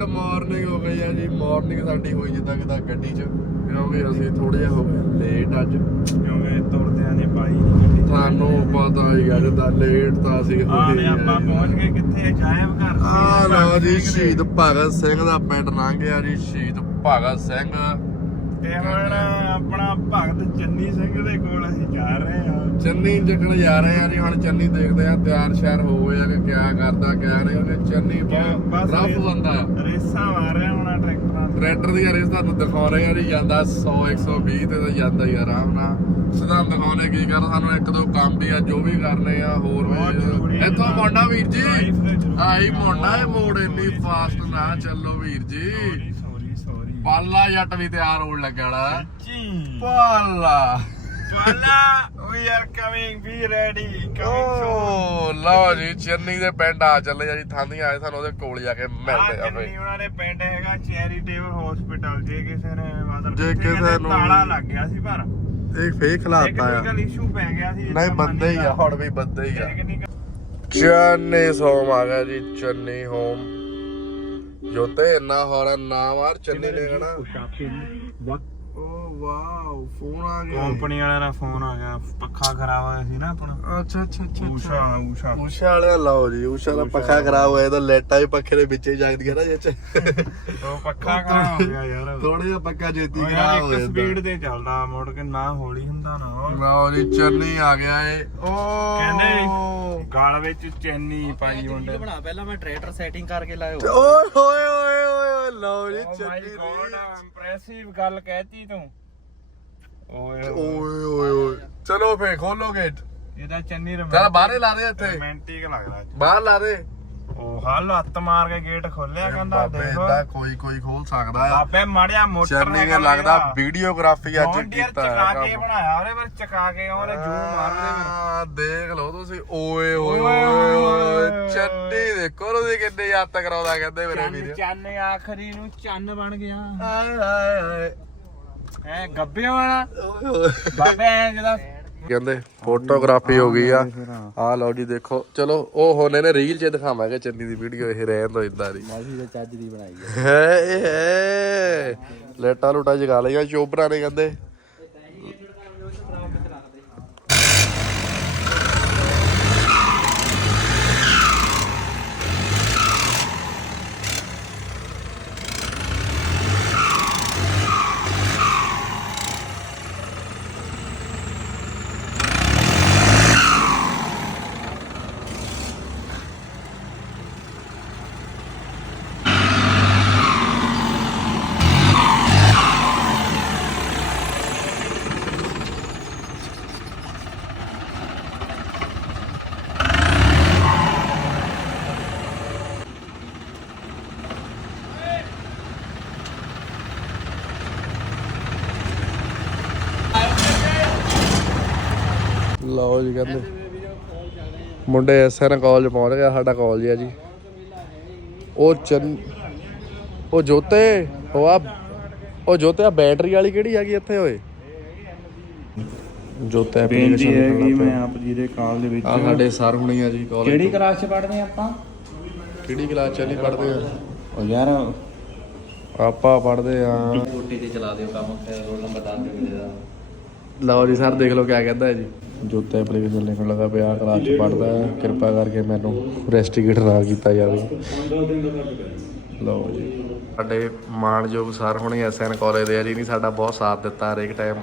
Good morning ਹੋ ਗਈ ਆ ਜੀ। ਮਾਰਨਿੰਗ ਸਾਡੀ ਹੋਈ ਜਿੱਦਾਂ ਕਿਦਾਂ ਗੱਡੀ 'ਚ ਕਿਉਂਕਿ ਅਸੀਂ ਥੋੜੇ ਜਿਹਾ ਹੋ ਗਏ ਲੇਟ ਅੱਜ। ਕਿਉਂਕਿ ਤੁਰਦਿਆਂ ਨੇ ਪਾਈ ਨਹੀਂ ਗੱਡੀ। ਤੁਹਾਨੂੰ ਪਤਾ ਹੀ ਆ ਜਿੱਦਾਂ ਲੇਟ ਤਾਂ ਅਸੀਂ ਆ ਨੇ ਆਪਾਂ ਪਹੁੰਚ ਗਏ ਕਿੱਥੇ? ਜਾਇਬ ਘਰ ਸੀ ਆ ਲਓ ਜੀ ਸਿੰਘ ਦੇ। ਸ਼ਹੀਦ ਭਗਤ ਸਿੰਘ ਦਾ ਪਿੰਡ ਲੰਘ ਗਿਆ ਜੀ ਸ਼ਹੀਦ ਭਗਤ ਸਿੰਘ। ਤੇ ਹੁਣ ਆਪਣਾ ਭਗਤ ਚੰਨੀ ਸਿੰਘ ਦੇ ਕੋਲ ਅਸੀਂ ਜਾ ਰਹੇ ਹਾਂ ਚੰਨੀ ਚੱਕਣ ਜਾ ਰਹੇ ਆ ਜੀ ਹੁਣ ਚੰਨੀ ਦੇਖਦੇ ਆ ਤਿਆਰ ਸ਼ਿਆਰ ਹੋ ਗਿਆ ਕਿ ਕਿਆ ਕਰਦਾ ਕਿਆ ਨਹੀਂ ਉਹਨੇ ਚੰਨੀ ਬਹੁਤ ਰਫ ਬੰਦਾ। ਰੇਸਾਂ ਮਾਰ ਰਿਹਾ ਹੋਣਾ ਟਰੈਕਟਰਾਂ। ਟਰੈਕਟਰ ਦੀ ਰੇਸ ਤੁਹਾਨੂੰ ਦਿਖਾ ਰਹੇ ਆ ਜੀ ਜਾਂਦਾ 100 120 ਤੇ ਤਾਂ ਜਾਂਦਾ ਹੀ ਆਰਾਮ ਨਾਲ। ਸਿੱਧਾ ਦਿਖਾਉਣੇ ਕੀ ਕਰ ਸਾਨੂੰ ਇੱਕ ਦੋ ਕੰਮ ਵੀ ਆ ਜੋ ਵੀ ਕਰਨੇ ਆ ਹੋਰ ਵੀ। ਇੱਥੋਂ ਮੋਢਾ ਵੀਰ ਜੀ। ਆਈ ਮੋਢਾ ਇਹ ਮੋੜ ਇੰਨੀ ਫਾਸਟ ਨਾ ਚੱਲੋ ਵੀਰ ਜੀ। Sorry sorry sorry. ਪਾਲਾ ਜੱਟ ਵੀ ਤਿਆਰ ਹੋਣ ਲੱਗਣਾ ਪਾਲਾ। ਪਾਲਾ। We are coming be ready coming soon ਓ ਲਓ ਜੀ ਚੰਨੀ ਦੇ ਪਿੰਡ ਆ ਚੱਲੇ ਆ ਜੀ ਥਾਂਦੀ ਆਏ ਸਾਨੂੰ ਉਹਦੇ ਕੋਲ ਜਾ ਕੇ ਮਿਲਦੇ ਆ ਚੰਨੀ ਫੇ ਉਹਨਾਂ ਦੇ ਪਿੰਡ ਹੈਗਾ ਚੈਰੀਟੇਬਲ ਹਸਪੀਟਲ ਜੇ ਕਿਸੇ ਨੇ ਮਤਲਬ ਜੇ ਕਿਸੇ ਨੂੰ- ਤਾਲਾ ਲੱਗ ਗਿਆ ਸੀ ਪਰ। ਇਹ ਫੇਕ ਖਲਾਤਾ ਆ। ਟੈਕਨੀਕਲ ਇਸ਼ੂ ਪੈ ਗਿਆ ਸੀ ਨਹੀਂ ਬੰਦੇ ਹੀ ਆ ਹੁਣ ਵੀ ਬੰਦੇ ਹੀ ਆ। ਚੰਨੀ ਸੋਮ ਆ ਗਿਆ ਜੀ ਚੰਨੀ ਹੋਮ ਜੋਤੇ ਇੰਨਾ ਹੋਰਾ ਨਾ ਮਾਰ ਚੰਨੀ ਨੇ ਕਹਣਾ ਓ ਵਾਓ ਫੋਨ ਆ ਗਿਆ ਕੰਪਨੀ ਵਾਲਿਆਂ ਦਾ ਫੋਨ ਆ ਗਿਆ। ਪੱਖਾ ਖਰਾਬ ਹੋਇਆ ਸੀ ਨਾ ਆਪਣਾ। ਅੱਛਾ ਅੱਛਾ ਅੱਛਾ ਊਸ਼ਾ ਊਸ਼ਾ। ਊਸ਼ਾ ਵਾਲਿਆ ਲਓ ਜੀ ਊਸ਼ਾ ਦਾ ਪੱਖਾ ਖਰਾਬ ਹੋਇਆ ਤਾਂ ਲੈਟਾਂ ਵੀ ਪੱਖੇ ਦੇ ਵਿੱਚ ਹੀ ਜਗਦੀਆਂ ਨਾ ਜਿੱਚ ਉਹ ਪੱਖਾ ਖਰਾਬ ਹੋ ਗਿਆ ਯਾਰ। ਥੋੜਾ ਜਿਹਾ ਪੱਕਾ ਜੇਤੀ ਉਹ ਖਰਾਬ ਹੋਇਆ ਇੱਕ ਸਪੀਡ ਤੇ ਚੱਲਦਾ ਮੁੜ ਕੇ ਨਾ ਹੌਲੀ ਹੁੰਦਾ ਨਾ। ਲਓ ਜੀ ਚੰਨੀ ਆ ਗਿਆ ਏ। ਓ ਕਹਿੰਦੇ ਗਾਲ ਵਿੱਚ ਚੈਨੀ ਪਾਈ ਮੁੰਡੇ ਬਣਾ ਪਹਿਲਾਂ ਮੈਂ ਟਰੈਕਟਰ ਸੈਟਿੰਗ ਕਰਕੇ ਲਾਇਓ। ਓਏ ਹੋਏ ਹੋਏ ਲਓ ਜੀ ਚੰਨੀ ਇੰਪ੍ਰੈਸਿਵ ਗੱਲ ਕਹਿਤੀ ਤੂੰ। ਓਏ ਓਏ ਓਏ ਓਏ ਚਲੋ ਫੇ ਖੋਲੋ ਗੇਟ ਇਹਦਾ ਚੰਨੀ ਚੱਲ ਬਾਹਰੇ ਲਾ ਦੇ ਇੱਥੇ। ਰੋਮਾਂਟਿਕ ਲੱਗਦਾ ਬਾਹਰ ਲਾ ਦੇ। ਉਹ ਹੱਲ ਹੱਥ ਮਾਰ ਕੇ ਗੇਟ ਖੋਲਿਆ ਕਹਿੰਦਾ ਬਾਬੇ ਦੇਖੋ। ਇਦਾਂ ਕੋਈ ਕੋਈ ਖੋਲ ਸਕਦਾ ਆ। ਬਾਬੇ ਮੜਿਆ ਮੋਟਰ ਚੰਨੀ ਨੇ ਲੱਗਦਾ ਵੀਡੀਓਗ੍ਰਾਫੀ ਅੱਜ ਕੀਤਾ ਚਕਾ ਹੈ ਕੇ ਬਣਾਇਆ ਉਹਦੇ ਪਰ ਚਕਾ ਕੇ ਉਹਨੇ ਜੂ ਮਾਰ ਆ, ਦੇਖ ਲਓ ਤੁਸੀਂ। ਓਏ ਓਏ ਓਏ। ਚੰਨੀ ਦੇਖੋ ਉਹਦੀ ਕਿੰਨੇ ਯਾਦ ਕਰਾਉਂਦਾ ਕਹਿੰਦੇ ਮੇਰੇ ਚੰਨ ਵੀਰ। ਚੰਨ ਆਖਰੀ ਨੂੰ ਚੰਨ ਬਣ ਗਿਆ। ਹਾਏ ਹਾਏ ਹਾਏ ਐ ਗੱਬੇ ਵਾਲਾ? ਓਏ। ਓਏ ਬਾਬੇ ਐ ਜਿਹਦਾ ਕਹਿੰਦੇ ਫੋਟੋਗ੍ਰਾਫੀ ਹੋ ਗਈ ਆ। ਆ ਲਓ ਜੀ ਦੇਖੋ। ਚਲੋ ਉਹ ਹੋਣੇ ਨੇ ਰੀਲ 'ਚ ਦਿਖਾਵਾਂਗੇ ਚੰਨੀ ਦੀ ਵੀਡੀਓ ਇਹ ਰਹਿਣ ਦੋ ਇਦਾਂ ਦੀ। ਮਾਸੀ ਦੇ ਚੱਜ ਦੀ ਬਣਾਈ ਹੈ ਹੈ ਹੈ ਲੈਟਾ ਲੂਟਾ ਜਗਾ ਲਈਆਂ ਚੋਬਰਾ ਨੇ ਕਹਿੰਦੇ ਲਓ ਜੀ ਕਹਿੰਦੇ ਮੁੰਡੇ ਐਸਐਨ ਕਾਲਜ ਪਹੁੰਚ ਗਿਆ ਸਾਡਾ ਕਾਲਜ ਆ ਜੀ। ਉਹ ਚੰਨ ਉਹ ਜੋਤੇ ਉਹ ਆ ਉਹ ਜੋਤੇ ਆ ਬੈਟਰੀ ਵਾਲੀ ਕਿਹੜੀ ਹੈਗੀ ਇੱਥੇ ਓਏ? ਜੋਤੇ ਬੇਨਤੀ ਹੈ ਕਿ ਮੈਂ ਆ ਆਪ ਜੀ ਦੇ ਕਾਲ ਦੇ ਵਿੱਚ। ਸਾਡੇ ਸਰ ਹੁਣੀ ਆ ਜੀ ਕਾਲਜ ਕਿਹੜੀ ਕਲਾਸ 'ਚ ਪੜ੍ਹਦੇ ਆਪਾਂ? ਕਿਹੜੀ ਕਲਾਸ ਚ ਨਹੀਂ ਪੜਦੇ ਆ? ਉਹ ਯਾਰ ਆਪਾਂ ਪੜਦੇ ਆ। ਕੋਟੀ ਤੇ ਚਲਾ ਦਿਓ ਕੰਮ ਰੋਲ ਨੰਬਰ ਦੱਸ ਦਿਓ ਕਿਹਦੇ ਦਾ। ਲਓ ਜੀ ਸਰ ਦੇਖ ਲਓ ਕਿਆ ਕਹਿੰਦਾ ਹੈ ਜੀ। ਜੋਤੇ ਐਪਲੀਕੇਸ਼ਨ ਲਿਖਣ ਲੱਗਾ ਪਿਆ ਕਲਾਸ ਚ ਪੜਦਾ ਕਿਰਪਾ ਕਰਕੇ ਮੈਨੂੰ ਰੈਸਟੀਗੇਟ ਨਾ ਕੀਤਾ ਜਾਵੇ। ਲਓ ਜੀ। ਸਾਡੇ ਮਾਣਯੋਗ ਸਰ ਹੁਣੀ ਐਸਐਨ ਕਾਲਜ ਦੇ ਆ ਜੀ। ਨਹੀਂ ਸਾਡਾ ਬਹੁਤ ਸਾਥ ਦਿੱਤਾ ਹਰੇਕ ਟਾਈਮ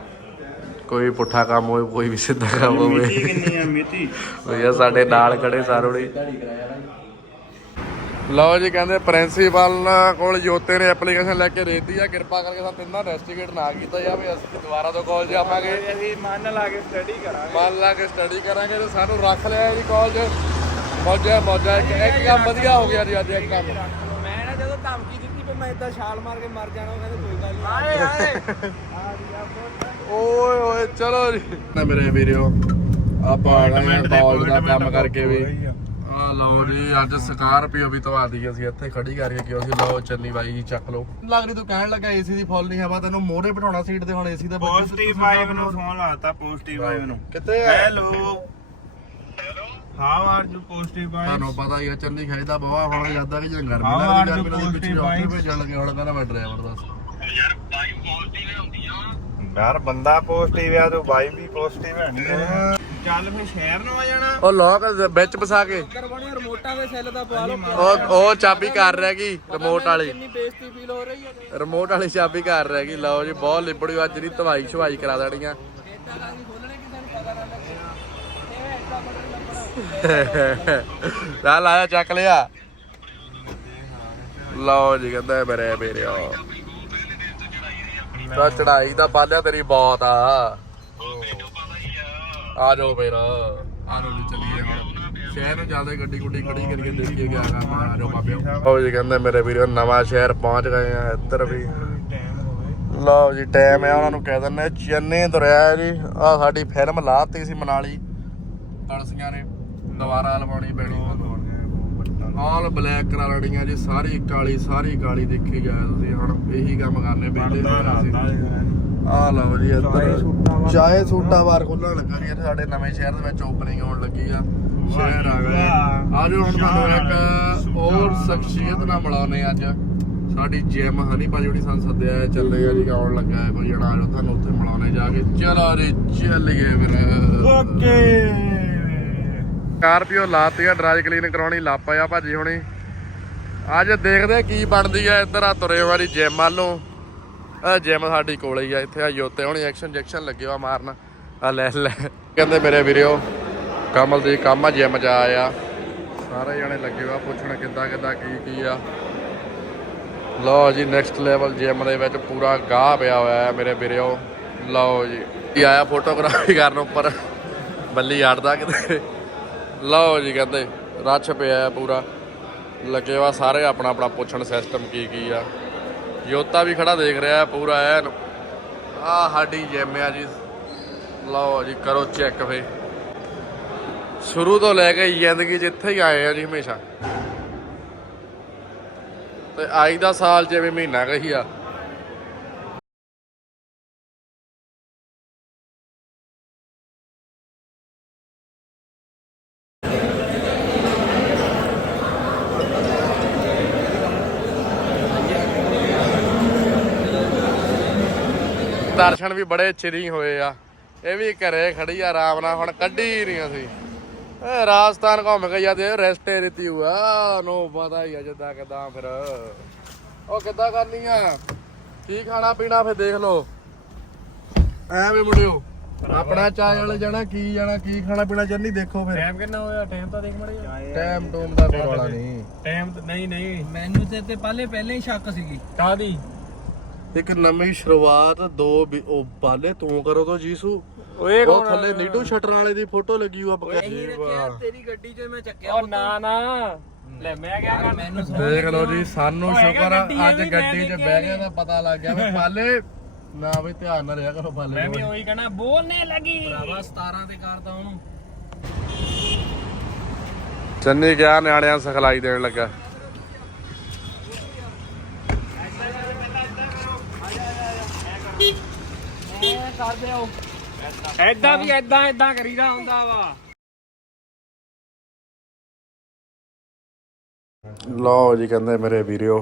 ਕੋਈ ਪੁੱਠਾ ਕੰਮ ਹੋਵੇ ਕੋਈ ਵੀ ਸਿੱਧਾ ਕੰਮ ਮਿਤੀ ਹੋਵੇ ਕਿੰਨੀ ਆ ਮਿਤੀ? ਸਾਡੇ ਨਾਲ ਖੜੇ ਸਰ ਹੁਣੀ। ਲਓ ਜੀ ਕਹਿੰਦੇ ਪ੍ਰਿੰਸੀਪਲ ਕੋਲ ਜੋਤੇ ਨੇ ਐਪਲੀਕੇਸ਼ਨ ਲੈ ਕੇ ਦੇਤੀ ਆ। ਕਿਰਪਾ ਕਰਕੇ ਸਾਨੂੰ ਤਿੰਨਾਂ ਇਨਵੈਸਟੀਗੇਟ ਨਾ ਕੀਤਾ ਜਾਵੇ। ਅਸੀਂ ਦੁਬਾਰਾ ਤੋਂ ਕਾਲਜ ਆਵਾਂਗੇ ਅਸੀਂ ਮਨ ਲਾ ਕੇ ਸਟੱਡੀ ਕਰਾਂਗੇ। ਮੰਨ ਲਾ ਕੇ ਸਟੱਡੀ ਕਰਾਂਗੇ ਤੇ ਸਾਨੂੰ ਰੱਖ ਲਿਆ ਜੀ ਕਾਲਜ ਮੌਜਾ ਮੌਜਾ। ਇੱਕ ਇੱਕ ਕੰਮ ਵਧੀਆ ਹੋ ਗਿਆ ਜੀ ਅੱਜ ਇੱਕ ਕੰਮ। ਮੈਂ ਨਾ ਜਦੋਂ ਧਮਕੀ ਦਿੱਤੀ ਵੀ ਮੈਂ ਇਦਾਂ ਛਾਲ ਮਾਰ ਕੇ ਮਰ ਜਾਣਾ ਉਹ ਕਹਿੰਦੇ ਕੋਈ ਗੱਲ ਨਹੀਂ। ਆਏ ਆਏ। ਓਏ ਓਏ ਚਲੋ ਜੀ। ਨਾ ਮੇਰੇ ਵੀਰੋ ਆਪਾਂ Appointment ਦੇ ਕਾਲਜ ਦਾ ਕੰਮ ਕਰਕੇ ਵੀ। ਲਓ ਜੀ ਅੱਜ ਸਕਾਰਪੀਓ ਵੀ ਤਵਾ ਦੀ ਅਸੀਂ ਇੱਥੇ ਖੜੀ ਕਰਕੇ ਕਿਉਂ ਸੀ ਲਓ ਚੰਨੀ ਬਾਈ ਜੀ ਚੱਕ ਲਓ। ਲੱਗ ਰਹੀ ਤੂੰ ਕਹਿਣ ਲੱਗਾ ਏਸੀ ਦੀ ਫੁੱਲ ਨਹੀਂ ਹਵਾ ਤੈਨੂੰ ਮੋਹਰੇ ਬਿਠਾਉਣਾ ਸੀਟ ਤੇ ਹੁਣ ਏਸੀ ਦਾ ਪੋਜ਼ਿਟਿਵ 5 ਨੂੰ ਫੋਨ ਲਾਤਾ ਪੋਜ਼ਿਟਿਵ 5 ਨੂੰ। ਕਿੱਥੇ ਆ hello how are you positive ਤੁਹਾਨੂੰ ਪਤਾ ਹੀ ਆ ਚੰਨੀ ਖਾਈਦਾ ਬਵਾ ਹੁਣ ਜਾਂਦਾ ਕਿ ਜਦੋਂ ਗਰਮੀ ਹਾਂ, ਲੱਗਦੀ ਹਾਂ, ਗਰਮੀ ਲੱਗਦੀ ਪਿੱਛੇ vibes। ਭੇਜਣ ਲੱਗੇ ਹੁਣ ਕਹਿੰਦਾ ਮੈਂ ਡਰਾਈਵਰ ਦੱਸ ਯਾਰ ਬੰਦਾ ਪੋਜ਼ਿਟਿਵ ਆ ਤੂੰ ਬਾਈ ਵੀ ਪੋਜ਼ਿਟਿਵ ਹੈ ਨਹੀਂ ਚੱਲ ਫੇ ਸ਼ਹਿਰ ਨੂੰ ਆ ਜਾਣਾ। ਉਹ ਲੋਕ ਵਿੱਚ ਫਸਾ ਕੇ। ਕਰ ਬਣੀ ਰਿਮੋਟਾਂ ਦੇ ਸੈੱਲ ਦਾ ਪਵਾ ਲਓ। ਉਹ ਉਹ ਚਾਬੀ ਕਰ ਰਹਿ ਗਈ ਰਿਮੋਟ ਵਾਲੀ। ਕਿੰਨੀ ਬੇਇੱਜ਼ਤੀ ਫੀਲ ਹੋ ਰਹੀ ਹੈ ਰਿਮੋਟ ਵਾਲੀ ਚਾਬੀ ਕਰ ਰਹਿ ਗਈ। ਲਓ ਜੀ ਬਹੁਤ ਲਿਬੜੀ ਅੱਜ ਦੀ ਧਵਾਈ ਛਵਾਈ ਕਰਾ ਦੇਣੀਆਂ। ਚੱਲ ਆਇਆ ਚੱਕ ਲਿਆ। ਲਓ ਜੀ ਕਹਿੰਦਾ ਮੇਰੇ ਮੇਰੇ ਤਾਂ ਚੜਾਈ ਦਾ ਬਾਲਿਆ ਤੇਰੀ ਬਹੁਤ ਆ। ਆ ਜਾਓ ਫੇਰ। ਆ ਜੀ ਚੱਲੀਏ ਹੁਣ। ਸ਼ਹਿਰ ਨੂੰ ਚੱਲਦੇ ਗੱਡੀ ਗੁੱਡੀ ਖੜੀ ਕਰੀਏ ਦੇਖੀਏ ਕਿਆ ਕੰਮ ਆ। ਜਾਓ ਬਾਬਿਓ ਲਓ ਜੀ ਕਹਿੰਦੇ ਮੇਰੇ ਵੀਰੋ ਨਵਾਂ ਸ਼ਹਿਰ ਪਹੁੰਚ ਗਏ ਆ ਇੱਧਰ ਵੀ। ਲਓ ਜੀ ਟਾਈਮ ਹੈ ਉਹਨਾਂ ਨੂੰ ਕਹਿ ਦਿੰਦੇ ਚੰਨੇ ਤੁਰਿਆ ਜੀ। ਆ ਸਾਡੀ ਫਿਲਮ ਲਾਤੀ ਸੀ ਮਨਾਲੀ। ਕਲਸੀਆਂ ਨੇ ਦੁਬਾਰਾ ਲਵਾਉਣੀ ਪੈਣੀ। ਆਲ ਬਲੈਕ ਕਰਾ ਲੈਣੀਆਂ ਜੀ ਸਾਰੀ ਕਾਲੀ ਸਾਰੀ ਕਾਲੀ ਦੇਖੀ ਜਾਏ ਤੁਸੀਂ ਹੁਣ ਇਹੀ ਕੰਮ ਕਰਨੇ ਪੈਂਦੇ ਆ ਲਓ ਜੀ ਇੱਧਰ ਚਾਹੇ ਸੂਟਾ ਬਾਰ ਖੁੱਲਣ ਲੱਗਾ ਜੀ ਇੱਥੇ ਸਾਡੇ ਨਵੇਂ ਸ਼ਹਿਰ ਦੇ ਵਿੱਚ ਓਪਨਿੰਗ ਹੋਣ ਲੱਗੀ ਆ। ਸ਼ਹਿਰ ਆ ਗਏ। ਆ ਜਾਓ ਹੁਣ ਤੁਹਾਨੂੰ ਇੱਕ ਹੋਰ ਸ਼ਖਸੀਅਤ ਨਾਲ ਮਿਲਾਉਨੇ ਅੱਜ। ਸਾਡੀ ਜਿਮ ਹਨੀ ਭਾਜੀ ਹੁਣੀ ਸਾਨੂੰ ਸੱਦਿਆ ਹੈ, ਚੱਲੇ ਆ ਜੀ ਆਉਣ ਲੱਗਾ ਕੋਈ ਜਣਾ ਆ ਜਾਓ ਤੁਹਾਨੂੰ ਉੱਥੇ ਮਿਲਾਉਣੇ ਜਾ ਕੇ। ਚਲੋ ਰੇ ਚੱਲੀਏ ਫਿਰ। ਓਕੇ। ਸਕਾਰਪੀਓ ਲਾਤੀ ਆ ਡਰਾਈ ਕਲੀਨ ਕਰਾਉਣੀ ਲੱਪ ਆ ਭਾਜੀ ਹੁਣੀ। ਅੱਜ ਦੇਖਦੇ ਕੀ ਬਣਦੀ ਆ, ਇੱਧਰ ਆ ਤੁਰੇ ਵਾਲੀ ਜਿਮ ਵੱਲੋਂ ਆ ਜਿਮ ਸਾਡੀ ਕੋਲੇ ਹੀ ਆ, ਇੱਥੇ ਆ ਯੋਤੇ ਹੁਣੀ, ਐਕਸ਼ਨ ਜੈਕਸ਼ਨ ਲੱਗੇ ਆ ਮਾਰਨ। ਆ ਲੈ ਲੈ। ਕਹਿੰਦੇ ਮੇਰੇ ਵੀਰਿਓ ਕਮਲ ਦੀ ਕੰਮ ਆ, ਜਿਮ ਜਾ ਆ ਸਾਰੇ ਜਣੇ ਲੱਗੇ ਆ, ਪੁੱਛਣ ਕਿੱਦਾਂ ਕਿੱਦਾਂ, ਕੀ ਕੀ ਆ। ਲਓ ਜੀ ਨੈਕਸਟ ਲੈਵਲ ਜਿਮ ਦੇ ਵਿੱਚ ਪੂਰਾ ਗਾਹ ਪਿਆ ਹੋਇਆ ਹੈ ਮੇਰੇ ਵੀਰਿਓ ਲਓ ਜੀ ਆਇਆ ਫੋਟੋਗ੍ਰਾਫੀ ਕਰਨ ਉੱਪਰ। ਬੱਲੀ ਆੜਦਾ ਕਿਤੇ। ਲਓ ਜੀ ਕਹਿੰਦੇ ਰੱਛ ਪਿਆ ਹੈ ਪੂਰਾ। ਲੱਗੇ ਵਾ ਸਾਰੇ ਆਪਣਾ ਆਪਣਾ ਪੁੱਛਣ ਸਿਸਟਮ ਕੀ ਕੀ ਆ। ਯੋਤਾ ਵੀ ਖੜਾ ਦੇਖ ਰਿਹਾ ਪੂਰਾ ਐਨ। ਆ ਸਾਡੀ ਜਿਮ ਆ ਜੀ। ਲਓ ਜੀ, ਕਰੋ ਚੈੱਕ ਫੇ ਸ਼ੁਰੂ ਤੋਂ ਲੈ ਕੇ ਜ਼ਿੰਦਗੀ 'ਚ ਇੱਥੇ ਹੀ ਆਏ ਆ ਜੀ ਹਮੇਸ਼ਾ। ਤੇ ਆਈ ਦਾ ਸਾਲ ਜਿਵੇਂ ਮਹੀਨਾ ਕਹੀ ਆ। ਦਰਸ਼ਨ ਵੀ ਬੜੇ ਚਿਰੀ ਹੋਏ ਆ। ਇਹ ਵੀ ਘਰੇ ਖੜੀ ਆ ਆਰਾਮ ਨਾਲ ਹੁਣ ਕੱਢੀ ਨਹੀਂ ਅਸੀਂ। ਇਹ ਰਾਜਸਥਾਨ ਘੁੰਮ ਕੇ ਜਾਂਦੇ ਰੈਸਟੇ ਰਤੀ ਹੁਆ। ਨੂੰ ਪਤਾ ਹੀ ਆ ਜਿੱਦਾਂ ਕਿਦਾਂ ਫਿਰ। ਉਹ ਕਿੱਦਾਂ ਕਰਨੀ ਆ? ਕੀ ਖਾਣਾ ਪੀਣਾ ਫਿਰ ਦੇਖ ਲਓ। ਐਵੇਂ ਮੁੰਡਿਓ ਆਪਣਾ ਚਾਹ ਵਾਲੇ ਜਾਣਾ ਕੀ ਜਾਣਾ ਕੀ ਖਾਣਾ ਪੀਣਾ ਜੰਨੀ ਦੇਖੋ ਫਿਰ। ਟਾਈਮ ਕਿੰਨਾ ਹੋਇਆ? ਟਾਈਮ ਤਾਂ ਦੇਖ ਮੜਿਆ ਟਾਈਮ ਟੂਮ ਦਾ ਕੋਈ ਵਾਲਾ ਨਹੀਂ। ਟਾਈਮ ਨਹੀਂ ਨਹੀਂ। ਮੈਨੂੰ ਤੇ ਤੇ ਪਹਿਲੇ ਪਹਿਲੇ ਹੀ ਸ਼ੱਕ ਸੀਗੀ। ਕਾਦੀ ਇੱਕ ਨਵੀਂ ਸ਼ੁਰੂਆਤ ਦੋ ਵੀ- ਉਹ ਬਾਲੇ ਤੂੰ ਕਰੋ ਤਾਂ ਜੀਸੂ। ਓਏ ਉਹ ਥੱਲੇ ਨੀਟੂ ਸ਼ਟਰ ਵਾਲੇ ਦੀ ਫੋਟੋ ਲੱਗੀ ਹੋਆ ਬਕਾ ਇਹੀ ਰੱਖਿਆ ਤੇਰੀ ਗੱਡੀ 'ਚ ਮੈਂ ਚੱਕਿਆ ਉਹ ਨਾ ਨਾ। ਲੈ ਮੈਂ ਕਿਆ ਕਰ ਮੈਨੂੰ ਦੇਖ ਲਓ ਜੀ ਸਾਨੂੰ ਸ਼ੁਕਰ ਆ, ਗੱਡੀ, ਇਹ ਅੱਜ ਮੈਂ ਗੱਡੀ 'ਚ ਦੇਖਿਆ ਬਹਿ ਗਿਆ ਤਾਂ ਪਤਾ ਲੱਗ ਗਿਆ ਵੀ ਪਾਲੇ ਨਾ ਬਈ ਧਿਆਨ ਨਾਲ ਰਿਹਾ ਕਰੋ ਪਾਲੇ ਮੈਂ ਵੀ। ਉਹੀ ਕਹਣਾ ਬੋਲਨੇ ਲੱਗੀ। ਭਰਾਵਾ 17 ਤੇ ਕਰਦਾ ਉਹਨੂੰ ਚੰਨੀ ਗਿਆ ਨਿਆਣਿਆਂ ਨੂੰ ਸਿਖਲਾਈ ਦੇਣ ਲੱਗਾ ਐ ਕਰਦੇ ਹੋ ਐਦਾਂ ਵੀ ਐਦਾਂ ਐਦਾਂ ਕਰੀਦਾ ਹੁੰਦਾ ਵਾ। ਲਓ ਜੀ ਕਹਿੰਦੇ ਮੇਰੇ ਵੀਰਿਓ,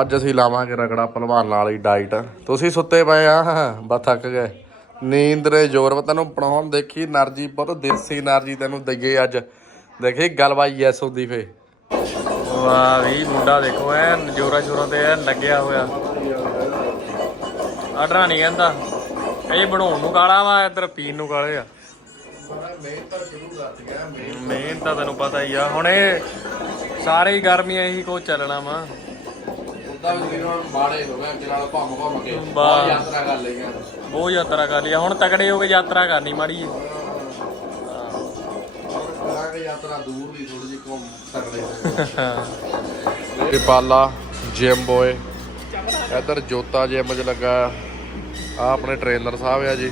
ਅੱਜ ਅਸੀਂ ਲਾਵਾਂਗੇ ਰਗੜਾ ਪਹਿਲਵਾਨ ਨਾਲ ਹੀ ਡਾਈਟ। ਤੁਸੀਂ ਸੁੱਤੇ ਪਏ ਆ, ਬਸ ਥੱਕ ਗਏ। ਨੀਂਦ ਦੇ ਜ਼ੋਰ ਵਾ, ਤੈਨੂੰ ਬਣਾਉਣ ਦੇਖੀ એનર્ਜੀ ਬਹੁਤ, ਦੇਸੀ એનર્ਜੀ ਤੈਨੂੰ ਦਈਏ ਅੱਜ। ਦੇਖੀ ਗੱਲਬਾਤ ਯੈਸ ਹੁੰਦੀ ਫੇ। ਵਾਹ ਵੀ, ਮੁੰਡਾ ਦੇਖੋ ਐ ਜੋਰਾ ਜੋਰਾ ਤੇ ਲੱਗਿਆ ਹੋਇਆ। ਅਡਰਾ ਨਹੀਂ ਕਹਿੰਦਾ। ਇਹ ਬਣਾਉਣ ਨੂੰ ਕਾਲਾ ਵਾ ਇੱਧਰ ਪੀਣ ਨੂੰ ਕਾਲੇ ਆ। ਮੇਨ ਤਾਂ ਤੈਨੂੰ ਪਤਾ ਹੀ ਆ ਹੁਣ ਇਹ ਸਾਰੇ ਹੀ ਗਰਮੀਆਂ ਇਹੀ ਕੋ ਚੱਲਣਾ ਵਾ। ਬਹੁਤ ਯਾਤਰਾ ਕਰ ਲਈ ਆ। ਹੁਣ ਤਕੜੇ ਹੋ ਕੇ ਯਾਤਰਾ ਕਰਨੀ ਮਾੜੀ ਜੀ ਕਰਾਂਗੇ ਯਾਤਰਾ ਦੂਰ ਦੀ ਥੋੜੀ ਜਿਹੀ ਘੁੰਮ ਸਕਦੇ ਇਹ ਪਾਲਾ ਜਿਮ ਬੋਏ ਇੱਧਰ ਜੋਤਾ ਜਿਮ 'ਚ ਲੱਗਾ। ਆ ਆਪਣੇ ਟ੍ਰੇਨਰ ਸਾਹਿਬ ਆ ਜੀ।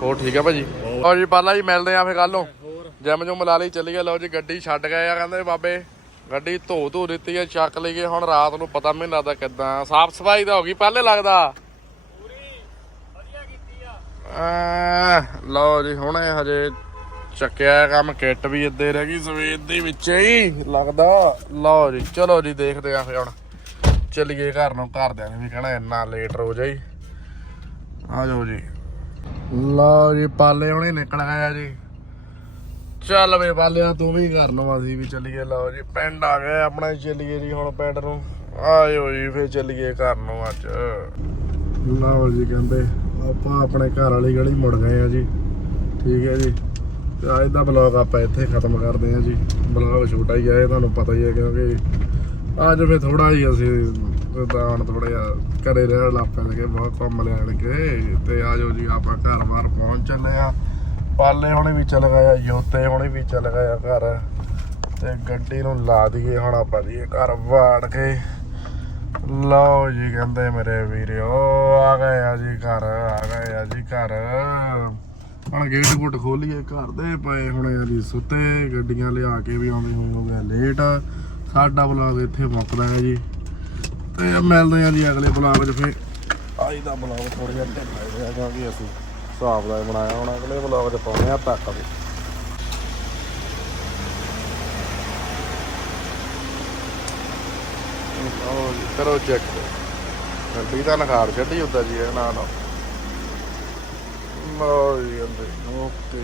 ਹੋਰ ਠੀਕ ਆ ਭਾਜੀ? ਲਓ ਜੀ ਪਾਲਾ ਜੀ, ਮਿਲਦੇ ਆ ਫੇ ਕੱਲ ਨੂੰ। ਜਿਮ ਜੋ ਮਿਲਾ ਲਈ, ਚੱਲੀਏ। ਲਓ ਜੀ, ਗੱਡੀ ਛੱਡ ਗਏ ਆ, ਕਹਿੰਦੇ ਬਾਬੇ। ਗੱਡੀ ਧੋ ਧੋ ਦਿੱਤੀ ਆ, ਚੱਕ ਲਈਏ। ਹੁਣ ਰਾਤ ਨੂੰ ਪਤਾ ਮੈਨੂੰ ਲੱਗਦਾ ਕਿੱਦਾਂ ਸਾਫ਼ ਸਫ਼ਾਈ ਤਾਂ ਹੋ ਗਈ, ਪਹਿਲੇ ਲੱਗਦਾ। ਆ ਲਓ ਜੀ, ਹੁਣੇ ਹਜੇ ਚੱਕਿਆ ਕੰਮ। ਕਿੱਟ ਵੀ ਇੱਦੇ ਰਹਿ ਗਈ, ਸਵੇਰ ਦੇ ਵਿੱਚ ਹੀ ਲੱਗਦਾ। ਲਓ ਜੀ, ਚਲੋ ਜੀ, ਦੇਖਦੇ ਆ ਫਿਰ ਹੁਣ। ਚੱਲੀਏ ਘਰ ਨੂੰ, ਘਰਦਿਆਂ ਨੇ ਵੀ ਕਹਿਣਾ, ਇੰਨਾ ਲੇਟ ਰੋ ਜਾਈ ਆ ਜਾਓ ਜੀ। ਲਓ ਜੀ, ਪਾਲੇ ਹੁਣੇ ਨਿਕਲ ਗਿਆ ਜੀ। ਚੱਲ ਵੇ ਪਾਲਿਆ, ਤੂੰ ਵੀ ਘਰ ਨੂੰ ਅਸੀਂ ਵੀ ਚੱਲੀਏ। ਲਓ ਜੀ, ਪਿੰਡ ਆ ਗਏ ਆਪਣਾ ਚੱਲੀਏ ਜੀ ਹੁਣ ਪਿੰਡ ਨੂੰ। ਆਇਓ ਜੀ, ਫੇਰ ਚੱਲੀਏ ਘਰ ਨੂੰ ਅੱਜ। ਲਓ ਜੀ ਕਹਿੰਦੇ, ਆਪਾਂ ਆਪਣੇ ਘਰ ਵਾਲੀ ਗਲੀ ਮੁੜ ਗਏ ਆ ਜੀ। ਠੀਕ ਹੈ ਜੀ। ਤੇ ਅੱਜ ਦਾ ਬਲੌਗ ਆਪਾਂ ਇੱਥੇ ਖਤਮ ਕਰਦੇ ਹਾਂ ਜੀ। ਬਲੌਗ ਛੋਟਾ ਹੀ ਹੈ ਇਹ ਤੁਹਾਨੂੰ ਪਤਾ ਹੀ ਹੈ ਕਿਉਂਕਿ ਅੱਜ ਫੇ ਥੋੜਾ ਹੀ ਅਸੀਂ ਦਾਣ ਥੋੜਾ ਜਿਹਾ ਘਰੇ ਰਹਿਣ ਲੱਗ ਪਏ ਕਿ ਬਹੁਤ ਕੰਮ ਲੈਣ ਕੇ ਤੇ ਜਾਓ ਜੀ, ਆਪਾਂ ਘਰ ਬਾਰ ਪਹੁੰਚ ਚੱਲੇ ਆ ਪਾਲੇ ਹੁਣੇ ਵੀ ਚੱਲ ਗਏ ਆ ਯੋਤੇ ਹੁਣੇ ਵੀ ਚੱਲ ਗਏ ਆ ਘਰ। ਤੇ ਗੱਡੀ ਨੂੰ ਲਾ ਦਈਏ ਹੁਣ ਆਪਾਂ ਜੀ, ਘਰ ਵਾੜ ਕੇ। ਲਓ ਜੀ, ਕਹਿੰਦੇ ਮੇਰੇ ਵੀਰੋ, ਆ ਗਏ ਆ ਜੀ ਘਰ, ਆ ਗਏ ਆ ਜੀ ਘਰ। ਹੁਣ ਗੇਟ ਗੁੱਟ ਖੋਲੀਏ ਘਰ ਦੇ, ਪਏ ਹੁਣੇ ਆ ਜੀ ਸੁੱਤੇ, ਗੱਡੀਆਂ ਲਿਆ ਕੇ ਵੀ ਆਉਂਦੇ ਹੋਏ ਹੋ ਗਿਆ ਲੇਟ। ਸਾਡਾ ਬਲੌਗ ਇੱਥੇ ਮੁੱਕਦਾ ਹੈ ਜੀ। ਤੇ ਮਿਲਦੇ ਆ ਜੀ ਅਗਲੇ ਬਲੌਗ 'ਚ ਫੇਰ। ਅੱਜ ਦਾ ਬਲੌਗ ਥੋੜਾ ਜਿਹਾ ਢਿੱਲਾ ਜਿਹਾ ਕਿਉਂਕਿ ਅਸੀਂ ਹਿਸਾਬ ਦਾ ਬਣਾਇਆ ਹੁਣ, ਅਗਲੇ ਬਲੌਗ 'ਚ ਪਾਉਣੇ ਆ ਤੱਕ ਵੀ ਆਓ ਕਰੋ ਚੈੱਕ ਗੱਡੀ ਦਾ ਨਖਾਰ ਛੱਡੀ ਉੱਦਾਂ ਜੀ, ਇਹ ਨਾ ਨਾ। ਲਓ ਜੀ ਓਕੇ